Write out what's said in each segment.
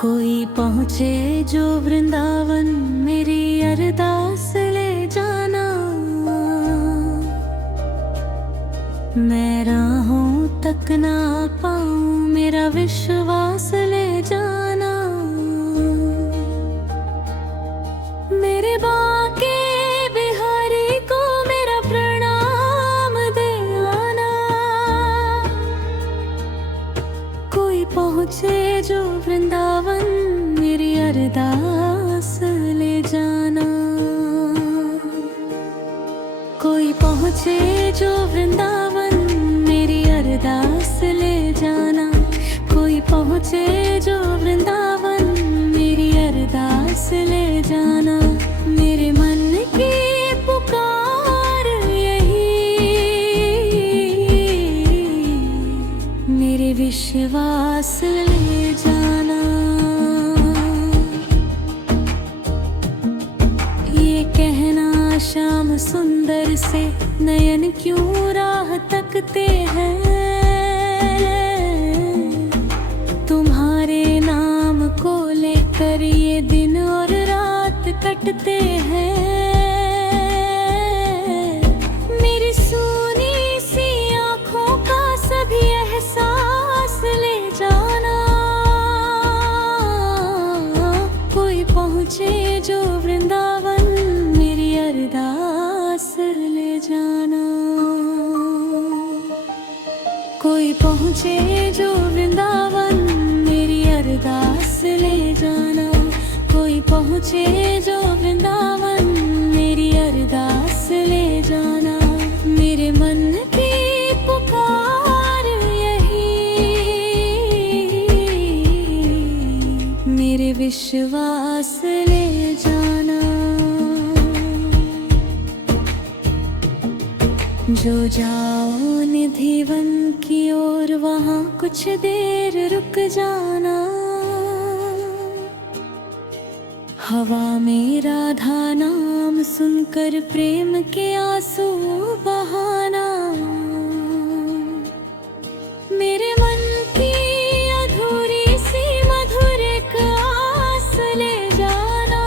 कोई पहुँचे जो वृंदावन, मेरी अरदास ले जाना। मैं राहों तक ना पाऊँ, मेरा विश्वास ले जाना। मेरे बाके बिहारी को मेरा प्रणाम दे आना। कोई पहुँचे जो वृंदावन, मेरी अरदास ले जाना। कोई पहुँचे जो वृंदावन, मेरी अरदास ले जाना। कोई पहुँचे जो वृंदावन, मेरी अरदास ले जाना। मेरे मन की पुकार यही, मेरे विश्वास ले जाना। ये कहना श्याम सुंदर से नयन क्यों राह तकते हैं। तुम्हारे नाम को लेकर ये दिन और रात कटते हैं। मेरी सूनी सी आँखों का सभी एहसास ले जाना। कोई पहुँचे जो वृंदावन, मेरी अरदास ले जाना। कोई पहुँचे जो वृंदावन, मेरी अरदास ले जाना। कोई पहुँचे जो वृंदावन, मेरी अरदास ले जाना। मेरे मन की पुकार यही, मेरे विश्वास ले जाना। जो जाओ निधिवन की ओर, वहाँ कुछ देर रुक जाना। हवा में राधा नाम सुनकर प्रेम के आंसू बहाना। मेरे मन की अधूरी सी मधुर एक आस ले जाना।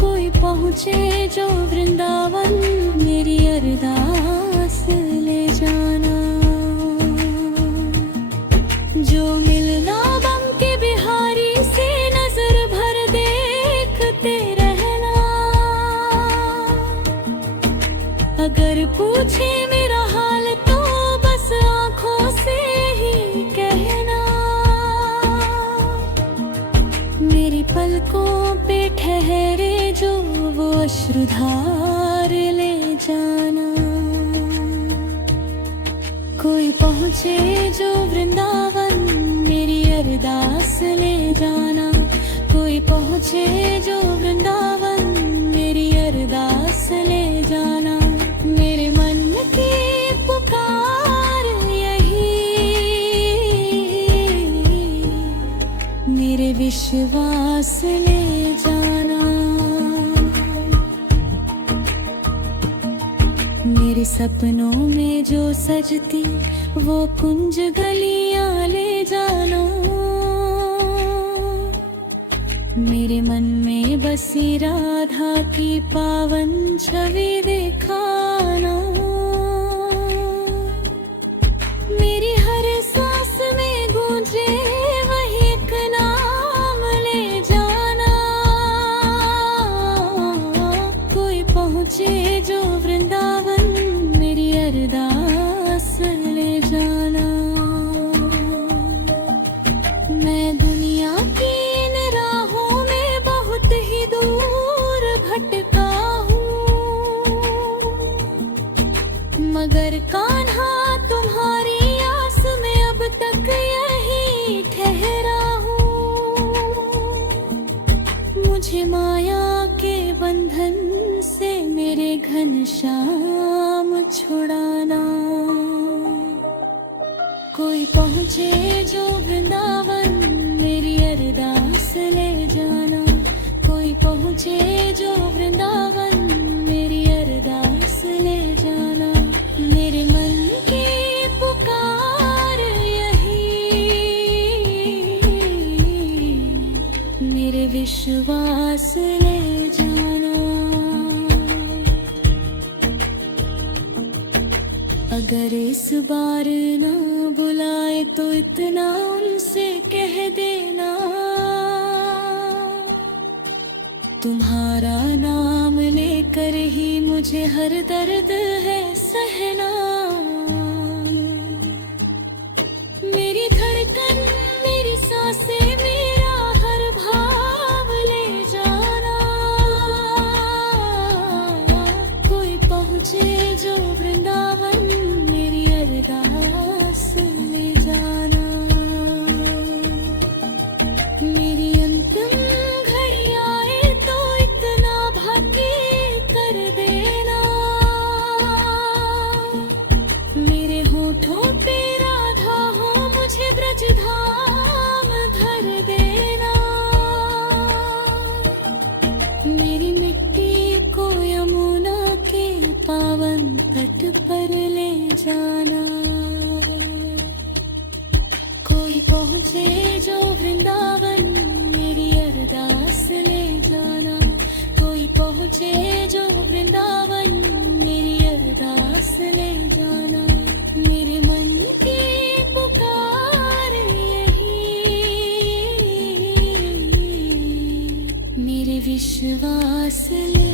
कोई पहुँचे जो वृंदावन, मेरी अरदास ले जाना। जो मिलना बम के बिहारी से नजर भर देखते रहना। अगर पूछे मेरा हाल तो बस आँखों से ही कहना। मेरी पलकों पे ठहरे जो वो अश्रुधार ले जाना। कोई पहुँचे जो वृंदावन, मेरी अरदास ले जाना। कोई पहुँचे जो वृंदावन, मेरी अरदास ले जाना। मेरे मन की पुकार यही, मेरे विश्वास ले जाना। मेरे सपनों में जो सजती वो कुंज गलियां ले जाना। मेरे मन में बसी राधा की पावन छवि दिखाना। मेरी हर सांस में गूंजे वही एक नाम ले जाना। कोई पहुँचे जो वृंदावन, मेरी अरदास ले जाना। मैं दुनिया की इन राहों में बहुत ही दूर भटका हूँ, मगर कान्हा तुम्हारी आस में अब तक यही ठहरा हूँ। मुझे माया के बंधन से मेरे घनश्याम छुड़ाना। कोई पहुँचे जो वृंदावन, मेरी अरदास ले जाना। पहुँचे जो वृंदावन, मेरी अरदास ले जाना। मेरे मन की पुकार यही, मेरे विश्वास ले जाना। अगर इस बार ना बुलाए तो इतना उनसे कह देना, तुम्हारा नाम लेकर ही मुझे हर दर्द है सहना। मेरी धड़कन, मेरी सांसें, मेरा हर भाव ले जाना। कोई पहुँचे जो वृंदावन, मेरी अरदास ले जाना। मेरी अंतिम घड़ी आए तो इतना भाग्य कर देना। मेरे होठों पे राधा हो, मुझे ब्रज धाम धर देना। मेरी मिट्टी को यमुना के पावन तट पर ले जाना। कोई पहुँचे जो वृंदावन, मेरी अरदास ले जाना। कोई पहुँचे जो वृंदावन, मेरी अरदास ले जाना। मेरे मन की पुकार यही, मेरे विश्वास ले